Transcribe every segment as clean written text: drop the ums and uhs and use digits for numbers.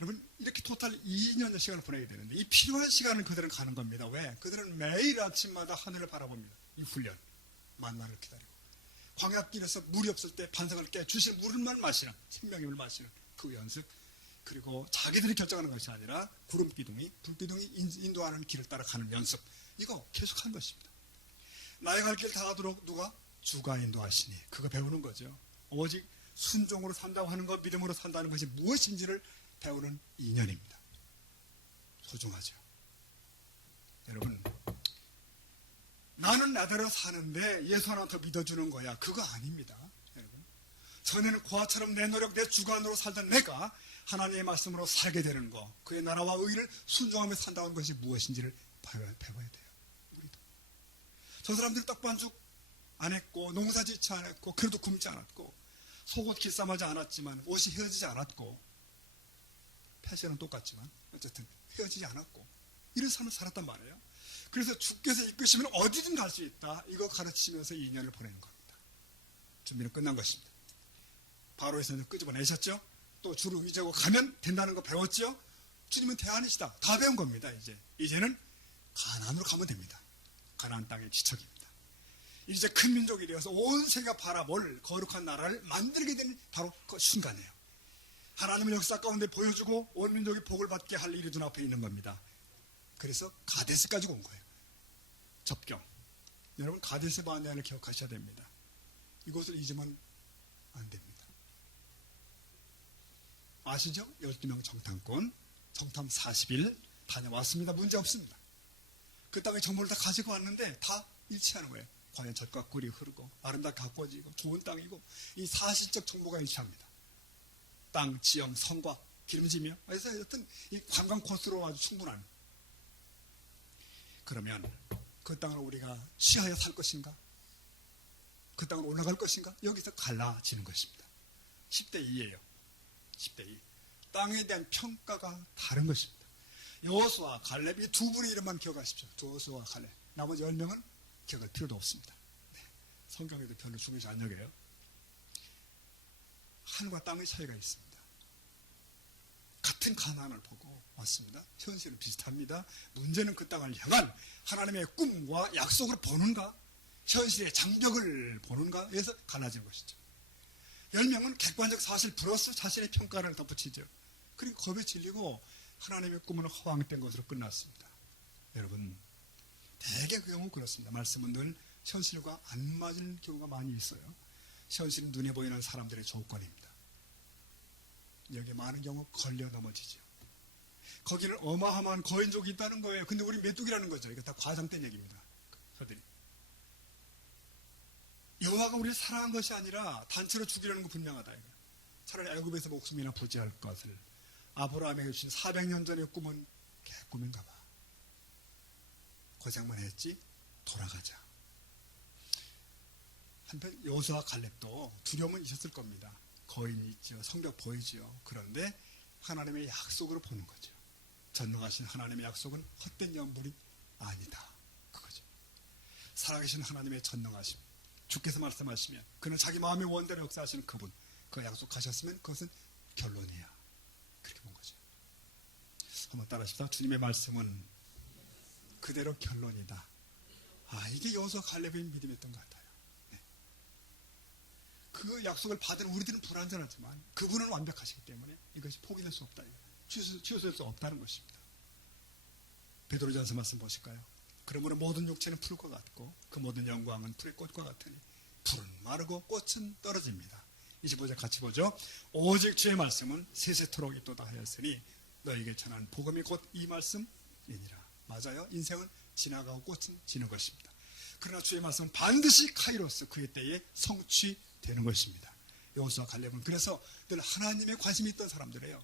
여러분 이렇게 토탈 2년의 시간을 보내게 되는데 이 필요한 시간을 그들은 가는 겁니다. 왜? 그들은 매일 아침마다 하늘을 바라봅니다. 이 훈련, 만나를 기다리고 광야길에서 물이 없을 때 반석을 깨 주신 물만 마시는, 생명의 물을 마시는 그 연습, 그리고 자기들이 결정하는 것이 아니라 구름기둥이, 불기둥이 인도하는 길을 따라가는 연습, 이거 계속한 것입니다. 나의 갈 길 다 가도록 누가? 주가 인도하시니, 그거 배우는 거죠. 오직 순종으로 산다고 하는 것, 믿음으로 산다는 것이 무엇인지를 배우는 2년입니다. 소중하죠. 여러분, 나는 나대로 사는데 예수 하나 더 믿어주는 거야, 그거 아닙니다. 여러분, 전에는 고아처럼 내 노력, 내 주관으로 살던 내가 하나님의 말씀으로 살게 되는 거, 그의 나라와 의를 순종하며 산다는 것이 무엇인지를 배워야 돼요. 우리도. 저 사람들이 떡반죽 안 했고 농사 짓지 않았고 그래도 굶지 않았고 속옷 길쌈하지 않았지만 옷이 헤어지지 않았고 패션은 똑같지만 어쨌든 헤어지지 않았고 이런 삶을 살았단 말이에요. 그래서 주께서 이끄시면 어디든 갈 수 있다, 이거 가르치면서 2년을 보내는 겁니다. 준비는 끝난 것입니다. 바로에서는 끄집어내셨죠. 또 주를 의지하고 가면 된다는 거 배웠죠. 주님은 대안이시다, 다 배운 겁니다. 이제는 가나안으로 가면 됩니다. 가나안 땅의 기척입니다. 이제 큰 민족이 되어서 온 세계가 바라볼 거룩한 나라를 만들게 된 바로 그 순간이에요. 하나님은 역사 가운데 보여주고 온 민족이 복을 받게 할 일이 눈앞에 있는 겁니다. 그래서 가데스까지 온 거예요. 접경. 여러분, 가데스 바네아를 기억하셔야 됩니다. 이곳을 잊으면 안 됩니다. 아시죠? 12명 정탐꾼, 정탐 40일 다녀왔습니다. 문제 없습니다. 그 땅의 정보를 다 가지고 왔는데 다 일치하는 거예요. 과연 젖과 꿀이 흐르고 아름답게 가꿔지고 좋은 땅이고, 이 사실적 정보가 일치합니다. 땅, 지형, 성과 기름지며, 그래서 어떤 이 관광 코스로 아주 충분한. 그러면 그 땅을 우리가 취하여 살 것인가? 그 땅으로 올라갈 것인가? 여기서 갈라지는 것입니다. 10대 2예요. 10대 2. 땅에 대한 평가가 다른 것입니다. 여호수아, 갈렙, 이 두 분의 이름만 기억하십시오. 여호수아, 갈렙. 나머지 10명은 기억할 필요도 없습니다. 네. 성경에도 별로 중요시 안 여겨요. 하늘과 땅의 차이가 있습니다. 같은 가나안을 보고 왔습니다. 현실은 비슷합니다. 문제는 그 땅을 향한 하나님의 꿈과 약속을 보는가, 현실의 장벽을 보는가, 에서 갈라지는 것이죠. 10명은 객관적 사실 플러스 자신의 평가를 덧붙이죠. 그리고 겁에 질리고 하나님의 꿈은 허황된 것으로 끝났습니다. 여러분, 대개 그 경우 그렇습니다. 말씀은 늘 현실과 안 맞는 경우가 많이 있어요. 현실은 눈에 보이는 사람들의 조건입니다. 여기에 많은 경우 걸려 넘어지죠. 거기는 어마어마한 거인족이 있다는 거예요. 근데 우리 메뚜기라는 거죠. 이거 다 과장된 얘기입니다. 저들이. 여호와가 우리를 사랑한 것이 아니라 단체로 죽이려는 거 분명하다. 이거. 차라리 애굽에서 목숨이나 부지할 것을. 아브라함에게 주신 400년 전의 꿈은 개꿈인가 봐. 고생만 했지 돌아가자. 한편 여호수아 갈렙도 두려움은 있었을 겁니다. 거인이 있죠. 성벽 보이죠. 그런데 하나님의 약속으로 보는 거죠. 전능하신 하나님의 약속은 헛된 연불이 아니다, 그거죠. 살아계신 하나님의 전능하심, 주께서 말씀하시면 그는 자기 마음의 원대로 역사하시는 그분, 그 약속하셨으면 그것은 결론이야, 그렇게 본 거죠. 한번 따라하십시다. 주님의 말씀은 그대로 결론이다. 이게 여호수아 갈렙의 믿음이었던 것 같아요. 네. 그 약속을 받은 우리들은 불완전하지만 그분은 완벽하시기 때문에 이것이 포기될 수 없다, 취소될 수 없다는 것입니다. 베드로전서 말씀 보실까요? 그러므로 모든 육체는 풀과 같고 그 모든 영광은 풀의 꽃과 같으니 풀은 마르고 꽃은 떨어집니다. 25절 같이 보죠. 오직 주의 말씀은 세세토록 있도다 하였으니 너에게 전한 복음이 곧 이 말씀이니라. 맞아요. 인생은 지나가고 꽃은 지는 것입니다. 그러나 주의 말씀은 반드시 카이로스, 그의 때에 성취되는 것입니다. 여호수아 갈렙은 그래서 늘 하나님의 관심이 있던 사람들이에요.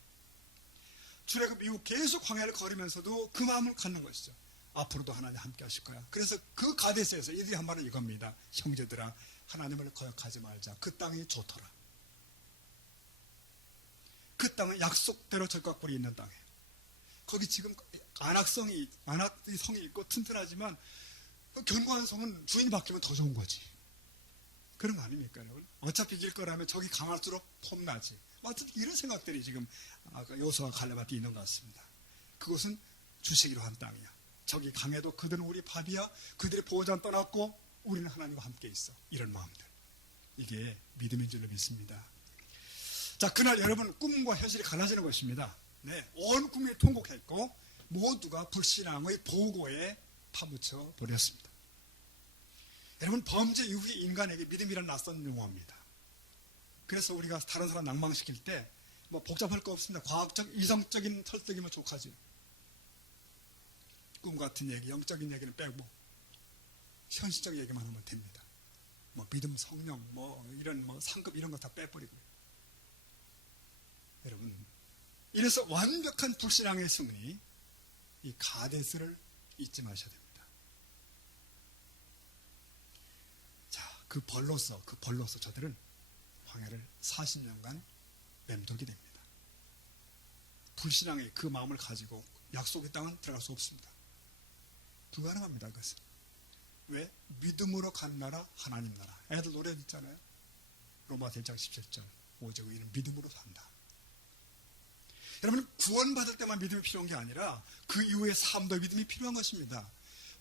출애굽 이후 계속 광야를 걸으면서도 그 마음을 갖는 것이죠. 앞으로도 하나님 함께 하실 거야. 그래서 그 가데스에서 이들이 한 말은 이겁니다. 형제들아, 하나님을 거역하지 말자. 그 땅이 좋더라. 그 땅은 약속대로 젖과 꿀이 있는 땅이에요. 거기 지금 안악성이 성이 있고 튼튼하지만 견고한 성은 주인이 바뀌면 더 좋은 거지. 그런 거 아닙니까, 여러분? 어차피 이길 거라면 저기 강할수록 폼나지. 어떤 이런 생각들이 지금 여호수아와 갈렙한테 있는 것 같습니다. 그것은 주시기로 한 땅이야. 저기 강해도 그들은 우리 밥이야. 그들의 보호자는 떠났고 우리는 하나님과 함께 있어. 이런 마음들. 이게 믿음인 줄로 믿습니다. 자, 그날 여러분 꿈과 현실이 갈라지는 것입니다. 네, 온 국민이 통곡했고 모두가 불신앙의 보고에 파묻혀 버렸습니다. 여러분, 범죄 이후에 인간에게 믿음이란 낯선 용어입니다. 그래서 우리가 다른 사람 낭망시킬 때 뭐 복잡할 거 없습니다. 과학적, 이성적인 설득이면 족하지. 꿈 같은 얘기, 영적인 얘기는 빼고 현실적 얘기만 하면 됩니다. 뭐 믿음, 성령, 뭐 이런 뭐 상급 이런 거 다 빼버리고. 여러분, 이래서 완벽한 불신앙의 승리, 이 가데스를 잊지 마셔야 됩니다. 자, 그 벌로서 저들은 광야를 40년간 맴돌게 됩니다. 불신앙의 그 마음을 가지고 약속의 땅은 들어갈 수 없습니다. 불가능합니다. 그것은. 왜? 믿음으로 간 나라, 하나님 나라. 애들 노래 듣잖아요. 로마서 1장 17절. 오직 의인은 믿음으로 산다. 여러분, 구원받을 때만 믿음이 필요한 게 아니라 그 이후의 삶도 믿음이 필요한 것입니다.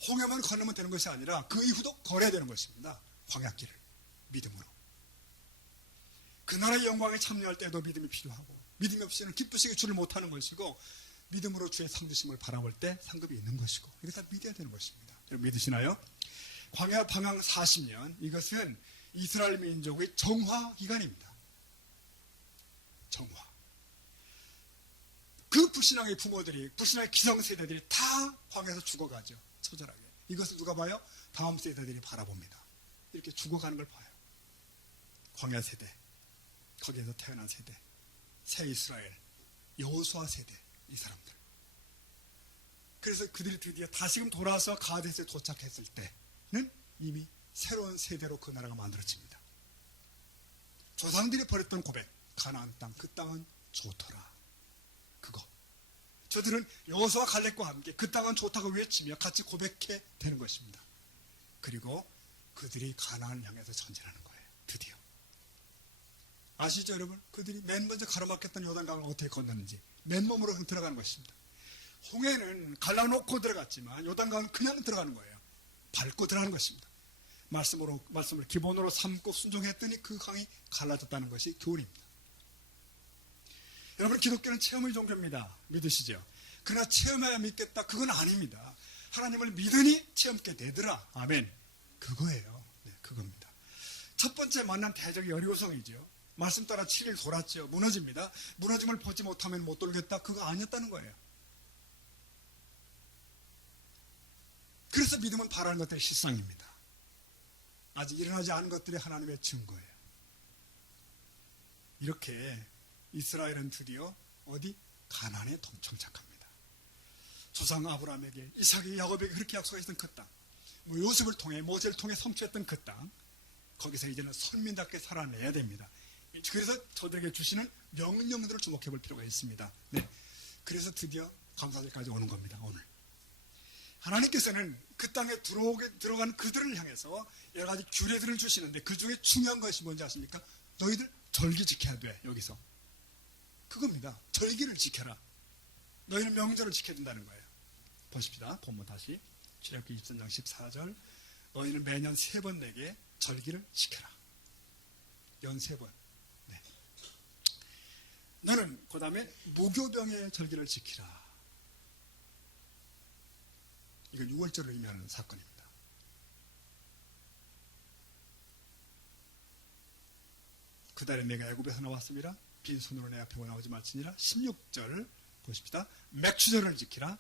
홍해만 건너면 되는 것이 아니라 그 이후도 걸어야 되는 것입니다. 광야길을 믿음으로. 그 나라의 영광에 참여할 때도 믿음이 필요하고, 믿음이 없이는 기쁘시게 주를 못하는 것이고, 믿음으로 주의 상주심을 바라볼 때 상급이 있는 것이고, 이거 다 믿어야 되는 것입니다. 여러분 믿으시나요? 광야 방황 40년, 이것은 이스라엘 민족의 정화 기간입니다. 정화. 그 불신앙의 부모들이, 불신앙의 기성세대들이 다 광야에서 죽어가죠. 처절하게. 이것을 누가 봐요? 다음 세대들이 바라봅니다. 이렇게 죽어가는 걸 봐요. 광야 세대, 거기에서 태어난 세대, 새 이스라엘, 여호수아 세대, 이 사람들. 그래서 그들이 드디어 다시금 돌아와서 가데스에 도착했을 때는 이미 새로운 세대로 그 나라가 만들어집니다. 조상들이 버렸던 고백, 가나안 땅, 그 땅은 좋더라. 그거. 저들은 여호수아 갈렙과 함께 그 땅은 좋다고 외치며 같이 고백해 되는 것입니다. 그리고 그들이 가나안을 향해서 전진하는 거예요. 드디어. 아시죠, 여러분? 그들이 맨 먼저 가로막혔던 요단강을 어떻게 건넜는지 맨몸으로 들어가는 것입니다. 홍해는 갈라놓고 들어갔지만 요단강은 그냥 들어가는 거예요. 밟고 들어가는 것입니다. 말씀을 기본으로 삼고 순종했더니 그 강이 갈라졌다는 것이 교훈입니다. 여러분, 기독교는 체험의 종교입니다. 믿으시죠? 그러나 체험해야 믿겠다, 그건 아닙니다. 하나님을 믿으니 체험게 되더라. 아멘. 그거예요. 네, 그겁니다. 첫 번째 만난 대적이 여리고성이죠. 말씀 따라 7일 돌았죠. 무너집니다. 무너짐을 보지 못하면 못 돌겠다, 그거 아니었다는 거예요. 그래서 믿음은 바라는 것들의 실상입니다. 아직 일어나지 않은 것들이 하나님의 증거예요. 이렇게 이스라엘은 드디어 어디? 가나안에 정착합니다. 조상 아브라함에게, 이삭에게, 야곱에게 그렇게 약속했던 그 땅, 요셉을 통해, 모세를 통해 성취했던 그 땅, 거기서 이제는 선민답게 살아내야 됩니다. 그래서 저들에게 주시는 명령들을 주목해 볼 필요가 있습니다. 네. 그래서 드디어 감사절까지 오는 겁니다. 오늘 하나님께서는 그 땅에 들어간 그들을 향해서 여러 가지 규례들을 주시는데, 그 중에 중요한 것이 뭔지 아십니까? 너희들 절기 지켜야 돼. 여기서 그겁니다. 절기를 지켜라. 너희는 명절을 지켜야 된다는 거예요. 보십시다. 본문 다시 출애굽기 23장 14절. 너희는 매년 3번 내게 절기를 지켜라. 연 3번. 네. 너는 그 다음에 무교병의 절기를 지키라. 이건 6월절을 의미하는 사건입니다. 그달에 내가 애굽에서 나왔습니다. 빈손으로 내 앞에 나오지 말지니라. 16절 보십시다. 맥추절을 지키라.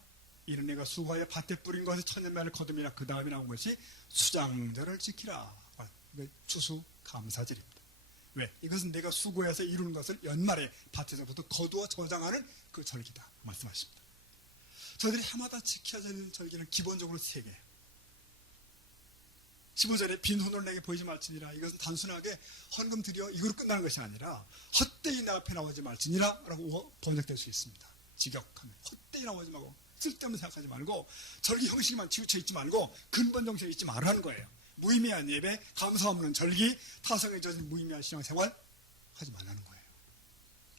이는 내가 수고하여 밭에 뿌린 것에 천년만을 거둠이라. 그 다음에 나온 것이 수장절을 지키라. 추수 감사절입니다. 왜? 이것은 내가 수고해서 이루는 것을 연말에 밭에서부터 거두어 저장하는 그 절기다 말씀하십니다. 저들이 해마다 지켜야 되는 절기는 기본적으로 3개. 15절에 빈손으로 내게 보이지 말지니라. 이것은 단순하게 헌금 드려 이거로 끝나는 것이 아니라 헛되이 내 앞에 나오지 말지니라 라고 번역될 수 있습니다. 직역하면 헛되이 나오지 말고, 쓸데없는 생각하지 말고, 절기 형식만 치우쳐 있지 말고 근본 정신에 있지 말라는 거예요. 무의미한 예배, 감사 없는 절기, 타성에 젖은 무의미한 신앙생활 하지 말라는 거예요.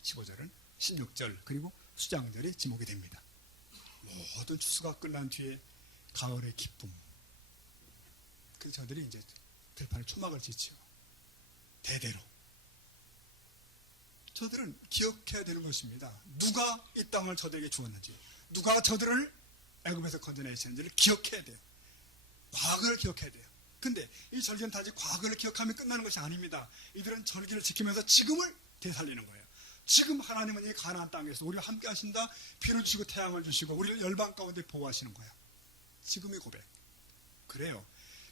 15절은 16절 그리고 수장절이 지목이 됩니다. 모든 추수가 끝난 뒤에 가을의 기쁨. 그래서 저들이 이제 들판에 초막을 짓죠. 대대로. 저들은 기억해야 되는 것입니다. 누가 이 땅을 저들에게 주었는지, 누가 저들을 애굽에서 건져내셨는지를 기억해야 돼요. 과거를 기억해야 돼요. 근데 이 절기는 단지 과거를 기억하면 끝나는 것이 아닙니다. 이들은 절기를 지키면서 지금을 되살리는 거예요. 지금 하나님은 이 가나안 땅에서 우리와 함께 하신다. 비를 주시고 태양을 주시고 우리를 열방 가운데 보호하시는 거예요. 지금의 고백. 그래요.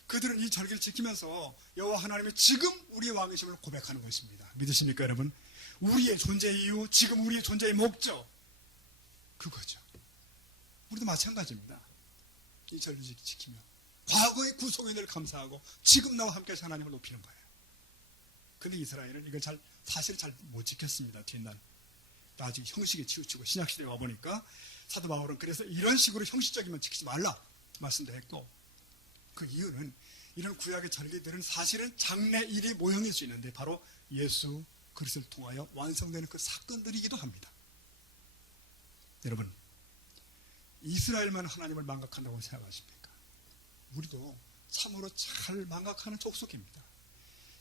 그들은 이 절기를 지키면서 여호와 하나님의 지금 우리의 왕이심을 고백하는 것입니다. 믿으십니까 여러분? 우리의 존재의 이유, 지금 우리의 존재의 목적, 그거죠. 우리도 마찬가지입니다. 이 절기를 지키며 과거의 구속에 늘 감사하고 지금 나와 함께 하나님을 높이는 거예요. 근데 이스라엘은 이걸 사실 잘 못 지켰습니다. 뒷날 나중에 형식에 치우치고 신약시대에 와보니까 사도 바울은 그래서 이런 식으로 형식적이면 지키지 말라 말씀도 했고, 그 이유는 이런 구약의 절기들은 사실은 장래일의 모형일 수 있는데 바로 예수 그리스도를 통하여 완성되는 그 사건들이기도 합니다. 여러분, 이스라엘만 하나님을 망각한다고 생각하십니까? 우리도 참으로 잘 망각하는 족속입니다.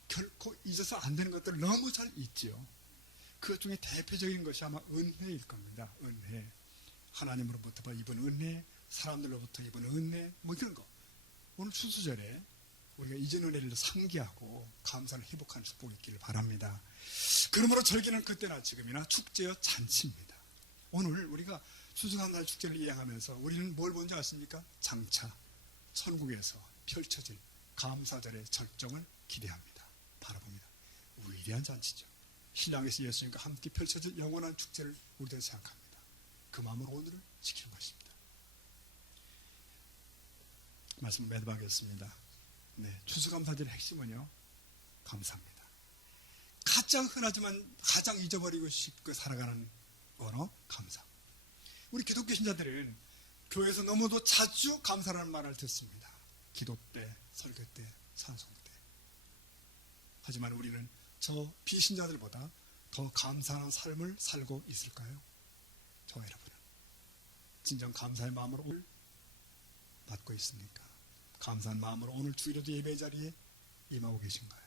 결코 잊어서 안 되는 것들을 너무 잘 잊지요. 그 중에 대표적인 것이 아마 은혜일 겁니다. 은혜. 하나님으로부터 입은 은혜, 사람들로부터 입은 은혜, 뭐 이런 거. 오늘 추수절에 우리가 잊은 은혜를 상기하고 감사를 회복하는 축복이 있기를 바랍니다. 그러므로 절기는 그때나 지금이나 축제여 잔치입니다. 오늘 우리가 추수감사절 축제를 이행하면서 우리는 뭘 본지 아십니까? 장차 천국에서 펼쳐질 감사절의 절정을 기대합니다. 바라봅니다. 위대한 잔치죠. 신랑에서 예수님과 함께 펼쳐질 영원한 축제를 우리들 생각합니다. 그 마음으로 오늘을 지키는 것입니다. 말씀 매듭하겠습니다. 네, 추수감사절의 핵심은요, 감사합니다. 가장 흔하지만 가장 잊어버리고 싶고 살아가는 언어, 감사. 우리 기독교 신자들은 교회에서 너무도 자주 감사라는 말을 듣습니다. 기도 때, 설교 때, 찬송 때. 하지만 우리는 저 비신자들보다 더 감사하는 삶을 살고 있을까요? 저와 여러분은 진정 감사의 마음으로 오늘 받고 있습니까? 감사한 마음으로 오늘 주일에도 예배 자리에 임하고 계신가요?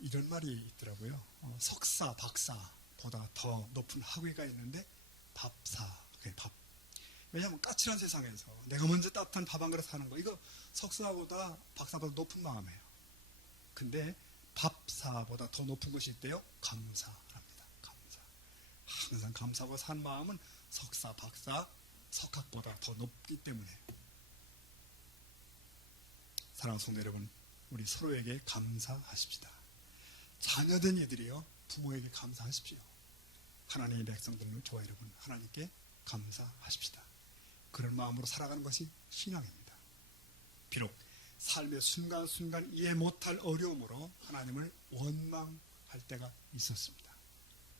이런 말이 있더라고요. 석사, 박사보다 더 높은 학위가 있는데 밥사, 밥. 왜냐하면 까칠한 세상에서 내가 먼저 따뜻한 밥 한 그릇 하는 거, 이거 석사보다 박사보다 높은 마음이에요. 근데 밥사보다 더 높은 것이 있대요. 감사랍니다. 감사. 항상 감사하고 산 마음은 석사, 박사, 석학보다 더 높기 때문에. 사랑하는 성도 여러분, 우리 서로에게 감사하십시다. 자녀된 이들이요, 부모에게 감사하십시오. 하나님의 백성들은 저와 여러분 하나님께 감사하십시다. 그런 마음으로 살아가는 것이 신앙입니다. 비록 삶의 순간순간 이해 못할 어려움으로 하나님을 원망할 때가 있었습니다.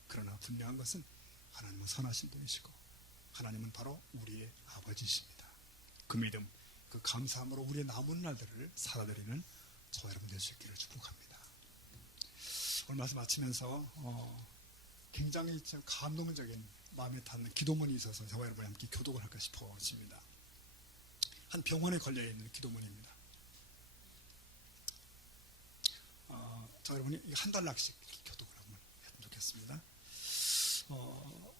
그러나 분명한 것은 하나님은 선하신 분이시고 하나님은 바로 우리의 아버지이십니다. 그 믿음, 그 감사함으로 우리의 남은 날들을 살아드리는 저와 여러분 될 수 있기를 축복합니다. 오늘 말씀 마치면서 굉장히 감동적인 마음에 닿는 기도문이 있어서 저와 여러분이 함께 교독을 할까 싶어집니다. 한 병원에 걸려있는 기도문입니다. 저 여러분이 한 달락씩 교독을 한번 했으면 좋겠습니다.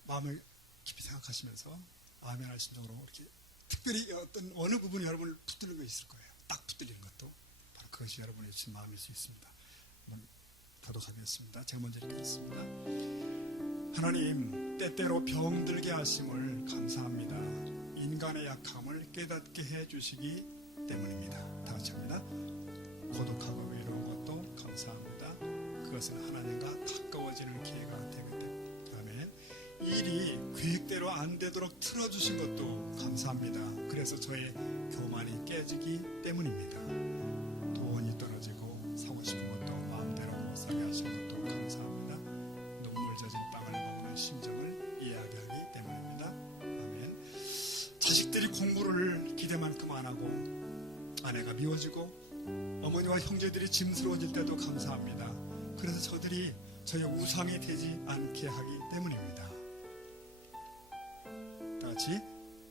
마음을 깊이 생각하시면서 마음에 하는 심정으로 이렇게 특별히 어느 부분이 여러분을 붙들는 것이 있을 거예요. 딱 붙들리는 것도 바로 그것이 여러분의 주신 마음일 수 있습니다. 한번 교독하겠습니다. 제가 먼저 읽겠습니다. 하나님, 때때로 병들게 하심을 감사합니다. 인간의 약함을 깨닫게 해주시기 때문입니다. 다 같이 합니다. 고독하고 외로운 것도 감사합니다. 그것은 하나님과 가까워지는 기회가 되거든. 다음에 일이 계획대로 안 되도록 틀어주신 것도 감사합니다. 그래서 저의 교만이 깨지기 때문입니다. 돈이 떨어지고 사고 싶은 것도 마음대로 못 사게 하신 것도 감사합니다. 눈물 젖은 빵을 먹는 심정을 이해하게 하기 때문입니다. 아멘. 자식들이 공부를 기대만큼 안 하고 아내가 미워지고 어머니와 형제들이 짐스러워질 때도 감사합니다. 그래서 저들이 저의 우상이 되지 않게 하기 때문입니다. 다 같이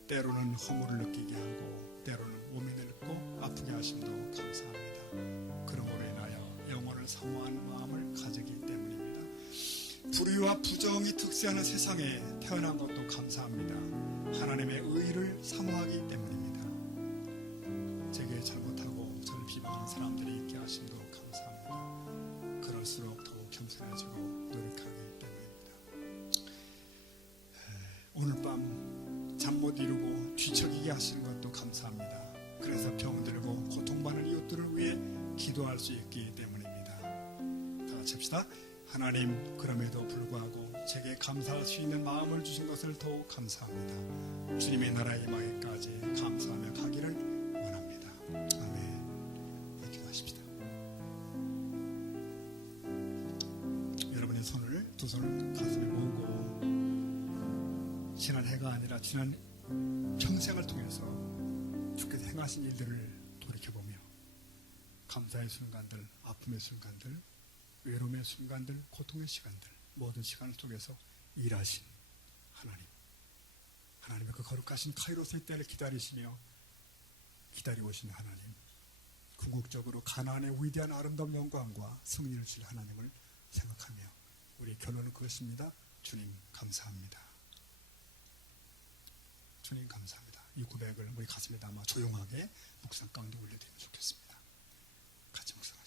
때로는 허물을 느끼게 하고 때로는 몸이 늙고 아프게 하심도 감사합니다. 그러므로 인하여 영혼을 사모하는 마음을 가지기 때문입니다. 불의와 부정이 특세하는 세상에 태어난 것도 감사합니다. 하나님의 의를 사모하기 때문입니다. 제게 잘못하고 저를 비방하는 사람들이 있게 하심도 감사합니다. 그럴수록 더욱 겸손해지고 노력하기 때문입니다. 오늘 밤 잠 못 이루고 뒤척이게 하시는 것도 감사합니다. 그래서 병들고 고통받는 이웃들을 위해 기도할 수 있기 때문입니다. 다 같이 합시다. 하나님, 그럼에도 불구하고 제게 감사할 수 있는 마음을 주신 것을 더욱 감사합니다. 주님의 나라의 임하기까지 감사하며 가기를 원합니다. 아멘. 기도하십시다. 여러분의 손을, 두 손을 가슴에 모으고 지난 해가 아니라 지난 평생을 통해서 주께서 행하신 일들을 돌이켜보며 감사의 순간들, 아픔의 순간들, 외로움의 순간들, 고통의 시간들, 모든 시간 속에서 일하신 하나님, 하나님의 그 거룩하신 카이로스의 때를 기다리시며 기다리고 오신 하나님, 궁극적으로 가나안의 위대한 아름다운 영광과 승리를 줄 하나님을 생각하며 우리 결론은 그것입니다. 주님 감사합니다. 주님 감사합니다. 이 고백을 우리 가슴에 담아 조용하게 묵상 가운데 올려드리면 좋겠습니다. 같이 묵상.